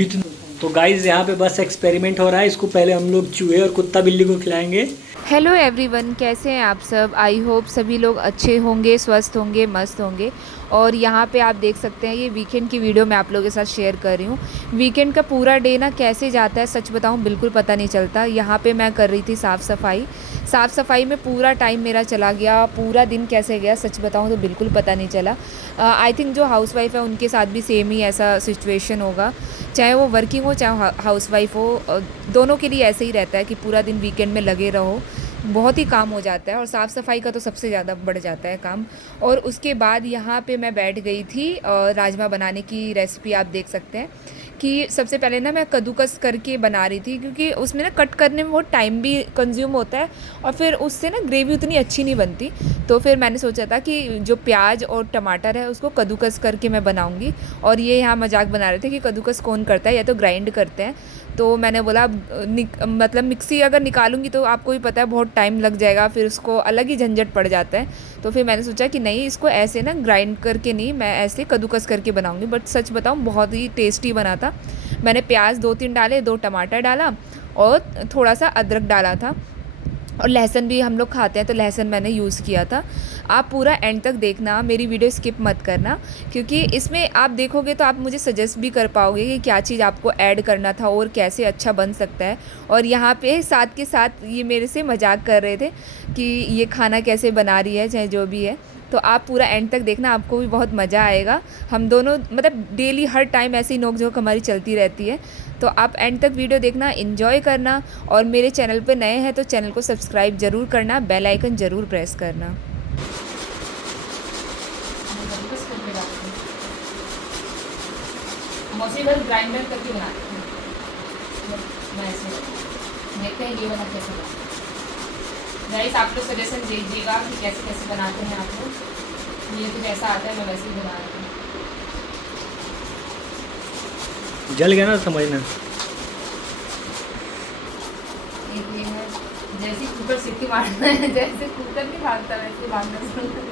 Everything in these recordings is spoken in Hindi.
इतना तो गाइज यहाँ पे बस एक्सपेरिमेंट हो रहा है। इसको पहले हम लोग चूहे और कुत्ता बिल्ली को खिलाएंगे। हेलो एवरीवन, कैसे हैं आप सब। आई होप सभी लोग अच्छे होंगे, स्वस्थ होंगे, मस्त होंगे। और यहाँ पे आप देख सकते हैं ये वीकेंड की वीडियो मैं आप लोगों के साथ शेयर कर रही हूँ। वीकेंड का पूरा डे ना कैसे जाता है सच बताऊँ बिल्कुल पता नहीं चलता। यहाँ पे मैं कर रही थी साफ़ सफाई में पूरा टाइम मेरा चला गया। पूरा दिन कैसे गया सच बताऊँ तो बिल्कुल पता नहीं चला। आई थिंक जो हाउसवाइफ है उनके साथ भी सेम ही ऐसा सिचुएशन होगा, चाहे वो वर्किंग हो चाहे हाउसवाइफ हो। दोनों के लिए ऐसे ही रहता है कि पूरा दिन वीकेंड में लगे रहो, बहुत ही काम हो जाता है। और साफ़ सफाई का तो सबसे ज़्यादा बढ़ जाता है काम। और उसके बाद यहाँ पे मैं बैठ गई थी राजमा बनाने की रेसिपी। आप देख सकते हैं कि सबसे पहले ना मैं कद्दूकस करके बना रही थी, क्योंकि उसमें ना कट करने में बहुत टाइम भी कंज्यूम होता है और फिर उससे ना ग्रेवी उतनी अच्छी नहीं बनती। तो फिर मैंने सोचा था कि जो प्याज और टमाटर है उसको कद्दूकस करके मैं बनाऊंगी। और ये यहाँ मजाक बना रहे थे कि कद्दूकस कौन करता है, या तो ग्राइंड करते हैं। तो मैंने बोला मतलब मिक्सी अगर निकालूंगी तो आपको भी पता है बहुत टाइम लग जाएगा, फिर उसको अलग ही झंझट पड़ जाता है। तो फिर मैंने सोचा कि नहीं, इसको ऐसे ना ग्राइंड करके नहीं, मैं ऐसे कद्दूकस करके बनाऊंगी। बट सच बताऊं बहुत ही टेस्टी बना था। मैंने प्याज 2-3 डाले, 2 टमाटर डाला और थोड़ा सा अदरक डाला था। और लहसुन भी हम लोग खाते हैं तो लहसुन मैंने यूज़ किया था। आप पूरा एंड तक देखना, मेरी वीडियो स्किप मत करना, क्योंकि इसमें आप देखोगे तो आप मुझे सजेस्ट भी कर पाओगे कि क्या चीज़ आपको ऐड करना था और कैसे अच्छा बन सकता है। और यहाँ पे साथ के साथ ये मेरे से मजाक कर रहे थे कि ये खाना कैसे बना रही है, चाहे जो भी है। तो आप पूरा एंड तक देखना, आपको भी बहुत मज़ा आएगा। हम दोनों मतलब डेली हर टाइम ऐसी नोक झोंक हमारी चलती रहती है। तो आप एंड तक वीडियो देखना, एंजॉय करना। और मेरे चैनल पे नए हैं तो चैनल को सब्सक्राइब ज़रूर करना, बेल आइकन ज़रूर प्रेस करना। मौसी बस ग्राइंडर करके बनाते हैं, मैं ऐसे देखते हैं ये वाला कैसे बनाते हैं। गाइस आप लोग सजेशन दीजिएगा कि कैसे कैसे बनाते हैं आप लोग। ये तो जैसा आता है मैं वैसे ही बना रही हूँ। जल गया ना समझना। एक ये है, जैसे कुकर सीटी मारना है, जैसे कुकर नहीं भागता वैसे भागना शुरू कर।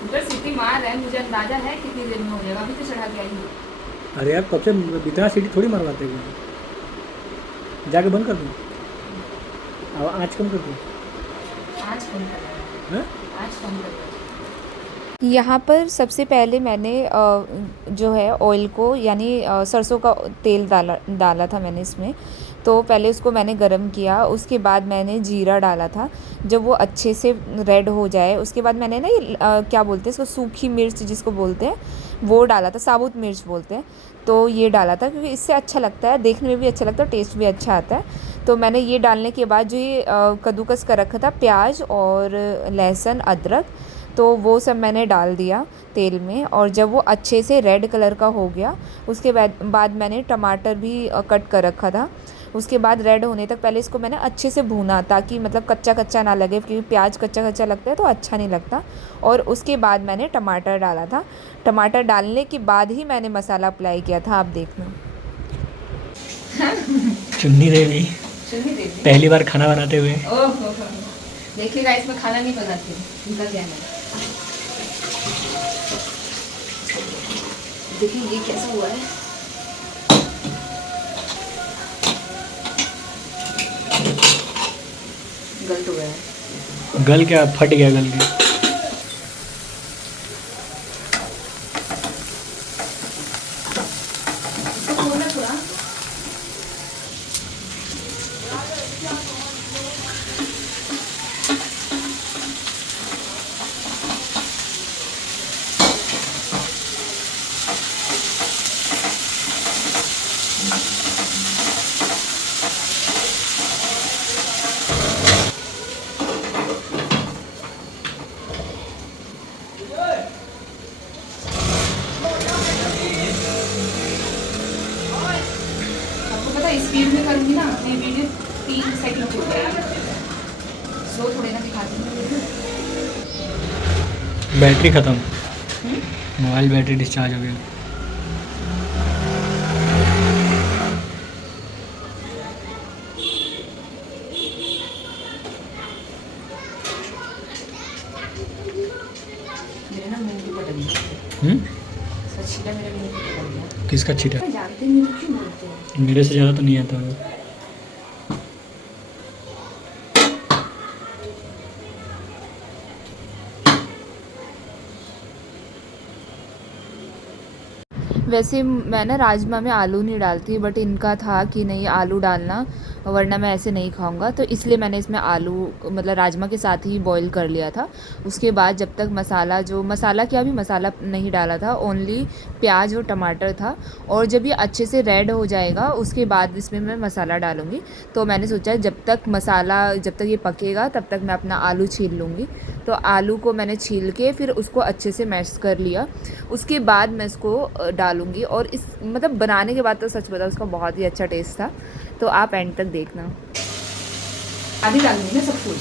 कुकर सीटी मार रहा है, मुझे अंदाजा है कितनी देर में हो जाएगा। अभी तो चढ़ा के आई हूँ। अरे यार कब से इतना सीटी थोड़ी मरवाते हैं, जाके बंद कर दूँ। अब आँच कम कर दूँ। आज कम कर रहा है, हाँ? आज कम कर रहा है। यहाँ पर सबसे पहले मैंने जो है ऑयल को यानी सरसों का तेल डाला था मैंने इसमें। तो पहले उसको मैंने गरम किया, उसके बाद मैंने जीरा डाला था। जब वो अच्छे से रेड हो जाए उसके बाद मैंने ना ये क्या बोलते हैं इसको, सूखी मिर्च जिसको बोलते हैं वो डाला था, साबुत मिर्च बोलते हैं। तो ये डाला था क्योंकि इससे अच्छा लगता है, देखने में भी अच्छा लगता है, टेस्ट भी अच्छा आता है। तो मैंने ये डालने के बाद जो ये कद्दूकस कर रखा था प्याज और लहसुन अदरक, तो वो सब मैंने डाल दिया तेल में। और जब वो अच्छे से रेड कलर का हो गया उसके बाद मैंने टमाटर भी कट कर रखा था। उसके बाद रेड होने तक पहले इसको मैंने अच्छे से भूना, ताकि मतलब कच्चा कच्चा ना लगे, क्योंकि प्याज कच्चा कच्चा लगता है तो अच्छा नहीं लगता। और उसके बाद मैंने टमाटर डाला था। टमाटर डालने के बाद ही मैंने मसाला अप्लाई किया था, आप देखना। चुन्नी देवी पहली बार खाना बनाते हुए। ओह देखिएगा, इसमें खाना नहीं बनाती, निकल गया मैं। देखिए ये कैसा हुआ है। गलत हुआ है। गल क्या, फट गया गल के। इसको खोलना थोड़ा। स्पीड में करूँगी ना मैं वीडियो 3 सेकंड हो जाएगी, स्लो थोड़े ना दिखाती हूँ। बैटरी ख़त्म, मोबाइल बैटरी डिस्चार्ज हो गया। मेरे ना मुंह की पटक हम्म? सच्ची मेरे मुंह किसका छीटा? जानते नहीं तो क्यों बोलते हो? मेरे से ज़्यादा तो नहीं आता वो। वैसे मैं ना राजमा में आलू नहीं डालती, बट इनका था कि नहीं आलू डालना, वरना मैं ऐसे नहीं खाऊंगा, तो इसलिए मैंने इसमें आलू मतलब राजमा के साथ ही बॉईल कर लिया था। उसके बाद जब तक मसाला, जो मसाला क्या, भी मसाला नहीं डाला था, ओनली प्याज और टमाटर था। और जब ये अच्छे से रेड हो जाएगा उसके बाद इसमें मैं मसाला डालूँगी। तो मैंने सोचा जब तक मसाला, जब तक ये पकेगा तब तक मैं अपना आलू छील लूँगी। तो आलू को मैंने छील के फिर उसको अच्छे से मैश कर लिया। उसके बाद मैं इसको डालूँगी, और इस मतलब बनाने के बाद तो सच बताऊँ उसका बहुत ही अच्छा टेस्ट था। तो आप एंड तक देखना। आधी डालूंगी ना सब कुछ।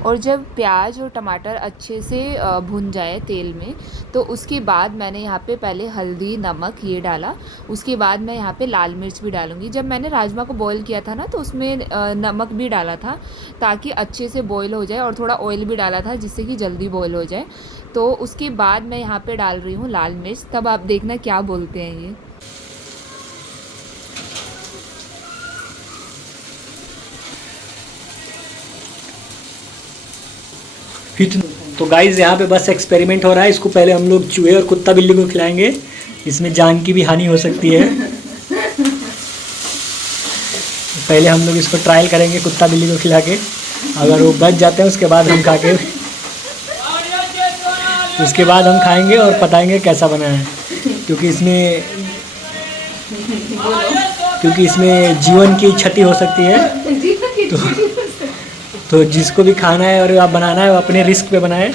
और जब प्याज और टमाटर अच्छे से भुन जाए तेल में, तो उसके बाद मैंने यहाँ पे पहले हल्दी नमक ये डाला। उसके बाद मैं यहाँ पे लाल मिर्च भी डालूँगी। जब मैंने राजमा को बॉईल किया था ना, तो उसमें नमक भी डाला था ताकि अच्छे से बॉईल हो जाए, और थोड़ा ऑयल भी डाला था जिससे कि जल्दी बॉईल हो जाए। तो उसके बाद मैं यहाँ पे डाल रही हूँ लाल मिर्च। तब आप देखना क्या बोलते हैं ये। तो गाइज यहाँ पे बस एक्सपेरिमेंट हो रहा है। इसको पहले हम लोग चूहे और कुत्ता बिल्ली को खिलाएंगे, इसमें जान की भी हानि हो सकती है। पहले हम लोग इसको ट्रायल करेंगे कुत्ता बिल्ली को खिला के, अगर वो बच जाते हैं उसके बाद हम खा के, उसके बाद हम खाएंगे और बताएंगे कैसा बना है। क्योंकि इसमें जीवन की क्षति हो सकती है। तो जिसको भी खाना है और आप बनाना है वो अपने रिस्क पे बनाए।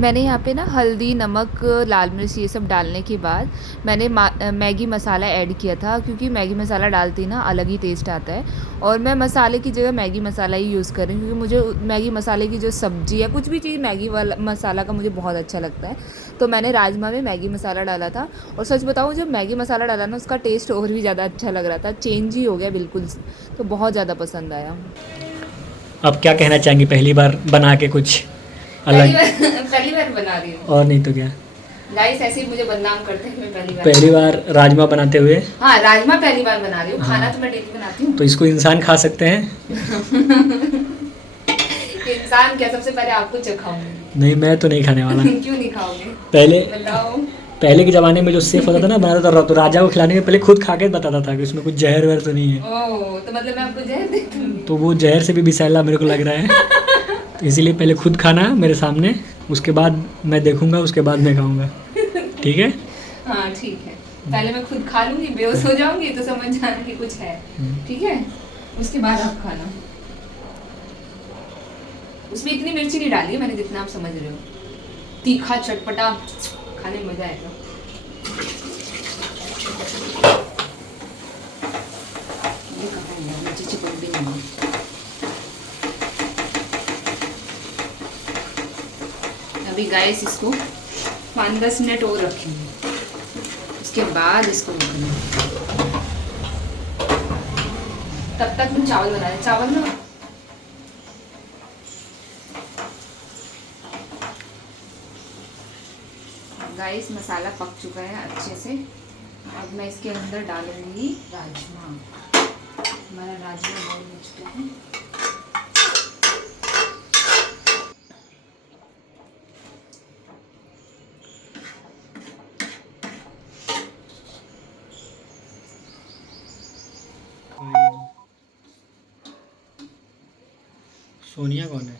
मैंने यहाँ पे ना हल्दी नमक लाल मिर्च ये सब डालने के बाद मैंने मैगी मसाला ऐड किया था, क्योंकि मैगी मसाला डालती ना अलग ही टेस्ट आता है। और मैं मसाले की जगह मैगी मसाला ही यूज़ कर रही हूँ, क्योंकि मुझे मैगी मसाले की जो सब्ज़ी है कुछ भी चीज़ मैगी वाला मसाला का मुझे बहुत अच्छा लगता है। तो मैंने राजमा में मैगी मसाला डाला था, और सच बताऊँ जब मैगी मसाला डाला ना उसका टेस्ट और भी ज़्यादा अच्छा लग रहा था, चेंज ही हो गया बिल्कुल। तो बहुत ज़्यादा पसंद आया। अब क्या कहना चाहेंगी, पहली बार बना के कुछ अलग? पहली बार बना रही हूँ। और नहीं तो क्या गाइस, ऐसे ही मुझे बदनाम करते हैं कि मैं पहली बार राजमा बनाते हुए। हाँ, राजमा पहली बार बना रही हूँ। हाँ। खाना तो मैं डेली बनाती हूँ। तो इसको इंसान खा सकते हैं? इंसान क्या, सबसे पहले आपको चखाऊंगी। नहीं, मैं तो नहीं खाने वाला। क्यों नहीं खाओगे? पहले बताओ। पहले के ज़माने में जो सेफ होता था ना, बनाता था तो राजा को खिलाने के पहले खुद खा के बताता था कि उसमें कुछ जहर वहर तो नहीं है। ओह, तो मतलब मैं आपको जहर दे दूंगी? तो वो जहर से भी विषैला मेरे को लग रहा है। तो इसीलिए पहले खुद खाना मेरे सामने, उसके बाद मैं देखूंगा, उसके बाद मैं खाऊंगा। ठीक है? हाँ ठीक है। पहले मैं खुद खा लूंगी, बेहोश हो जाऊंगी तो समझ जाना कि कुछ है। ठीक है, उसके बाद आप खाना। उसमें इतनी मिर्ची नहीं डाली है मैंने जितना आप समझ रहे हो। तीखा चटपटा खाने में मजा आएगा। ये कहाँ है? मिर्ची चिपक भी नहीं है। अभी गाइस इसको 5-10 मिनट और रखेंगे, उसके बाद इसको रखेंगे। तब तक हम चावल बना रहे। चावल ना गाइस, मसाला पक चुका है अच्छे से। अब मैं इसके अंदर डालूंगी राजमा। हमारा राजमा बॉईल हो चुका है। सोनिया कौन है?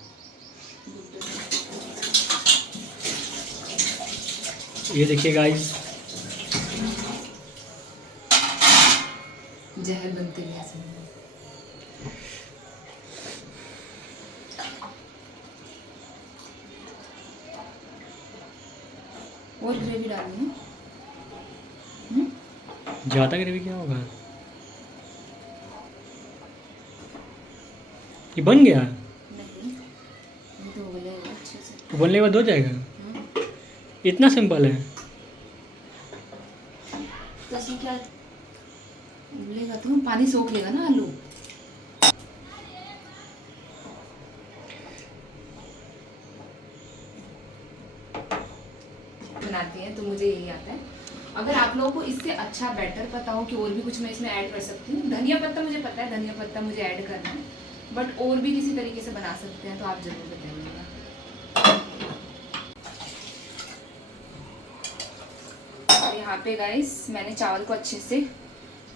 ये देखिए गाइस, जहर बनते हैं ऐसे। और ग्रेवी डालनी है। ज़्यादा ग्रेवी क्या होगा? ये बन गया? बोलने के बाद हो जाएगा, इतना सिंपल है। तो इसमें क्या उबलेगा तो पानी सोख लेगा ना आलू। बनाती हैं तो मुझे यही आता है। अगर आप लोगों को इससे अच्छा बैटर पता हो कि और भी कुछ मैं इसमें ऐड कर सकती हूँ, धनिया पत्ता मुझे पता है, धनिया पत्ता मुझे ऐड करना है, बट और भी किसी तरीके से बना सकते हैं तो आप ज़रूर बताइएगा। और यहाँ पे गाइस मैंने चावल को अच्छे से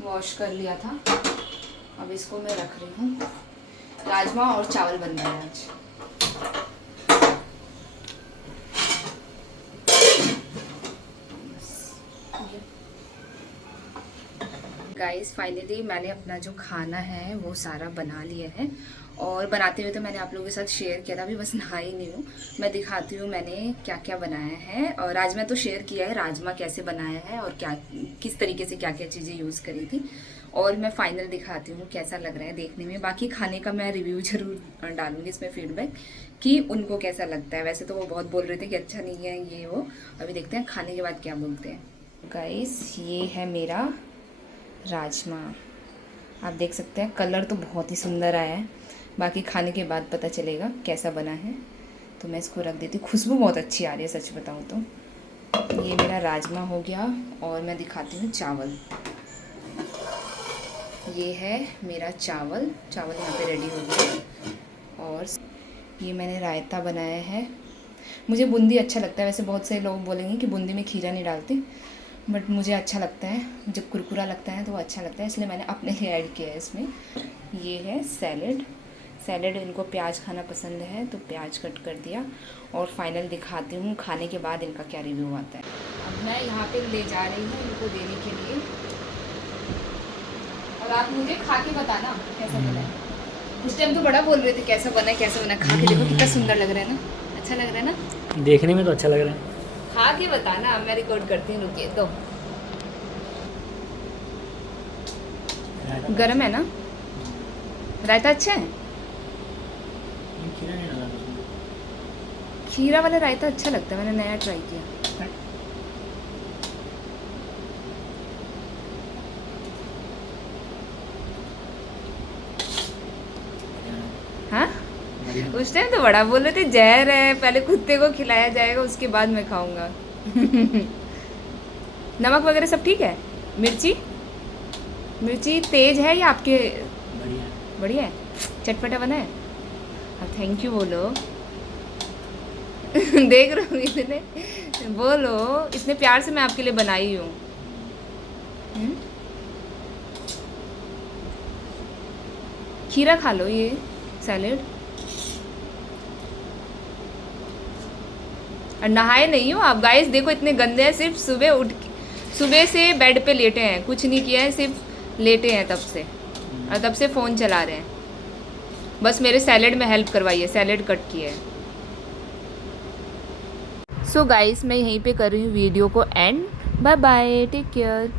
वॉश कर लिया था, अब इसको मैं रख रही हूँ। राजमा और चावल बन रहा है आज। गाइस फाइनली मैंने अपना जो खाना है वो सारा बना लिया है, और बनाते हुए तो मैंने आप लोगों के साथ शेयर किया था, अभी बस नहाई नहीं हूँ। मैं दिखाती हूँ मैंने क्या क्या बनाया है, और राजमा तो शेयर किया है, राजमा कैसे बनाया है और क्या किस तरीके से क्या क्या चीज़ें यूज़ करी थी, और मैं फाइनल दिखाती हूँ कैसा लग रहा है देखने में। बाकी खाने का मैं रिव्यू ज़रूर डालूँगी इसमें फीडबैक कि उनको कैसा लगता है। वैसे तो वो बहुत बोल रहे थे कि अच्छा नहीं है ये वो, अभी देखते हैं खाने के बाद क्या बोलते हैं। गाइस ये है मेरा राजमा, आप देख सकते हैं कलर तो बहुत ही सुंदर आया है, बाकी खाने के बाद पता चलेगा कैसा बना है। तो मैं इसको रख देती हूँ, खुशबू बहुत अच्छी आ रही है सच बताऊँ तो। ये मेरा राजमा हो गया, और मैं दिखाती हूँ चावल। ये है मेरा चावल, चावल यहाँ पे रेडी हो गया। और ये मैंने रायता बनाया है। मुझे बूंदी अच्छा लगता है, वैसे बहुत से लोग बोलेंगे कि बूंदी में खीरा नहीं डालते, बट मुझे अच्छा लगता है, जब कुरकुरा लगता है तो वो अच्छा लगता है, इसलिए मैंने अपने लिए ऐड किया है इसमें। ये है सैलेड, सैलेड इनको प्याज खाना पसंद है तो प्याज कट कर दिया। और फाइनल दिखाती हूँ खाने के बाद इनका क्या रिव्यू आता है। अब मैं यहाँ पे ले जा रही हूँ इनको देने के लिए, और आप मुझे खा के बताना कैसा बना है। उस टाइम तो बड़ा बोल रहे थे कैसा बना है कैसा बना है, खा के देखो कितना सुंदर लग रहा है ना, अच्छा लग रहा है ना, देखने में तो अच्छा लग रहा है। खा के बताना, मैं रिकॉर्ड करती हूँ, रुकिए। तो गरम है ना, रायता अच्छा है, खीरा वाला रायता अच्छा लगता है, मैंने नया ट्राई किया। हाँ उस टाइम तो बड़ा बोल रहे थे जहर है, पहले कुत्ते को खिलाया जाएगा उसके बाद मैं खाऊंगा। नमक वगैरह सब ठीक है, मिर्ची मिर्ची तेज है या आपके बढ़िया है, चटपटा बना है। अब थैंक यू बोलो। देख रहा हूँ इतने, बोलो इतने प्यार से मैं आपके लिए बनाई हूँ। खीरा खा लो, ये सैलेड। और नहाए नहीं हो आप गाइस, देखो इतने गंदे हैं, सिर्फ सुबह से बेड पे लेटे हैं, कुछ नहीं किया है, सिर्फ लेटे हैं तब से, और तब से फ़ोन चला रहे हैं। बस मेरे सैलेड में हेल्प करवाइए, सैलेड कट किया है। सो गाइस मैं यहीं पे कर रही हूँ वीडियो को end. Bye bye, take care.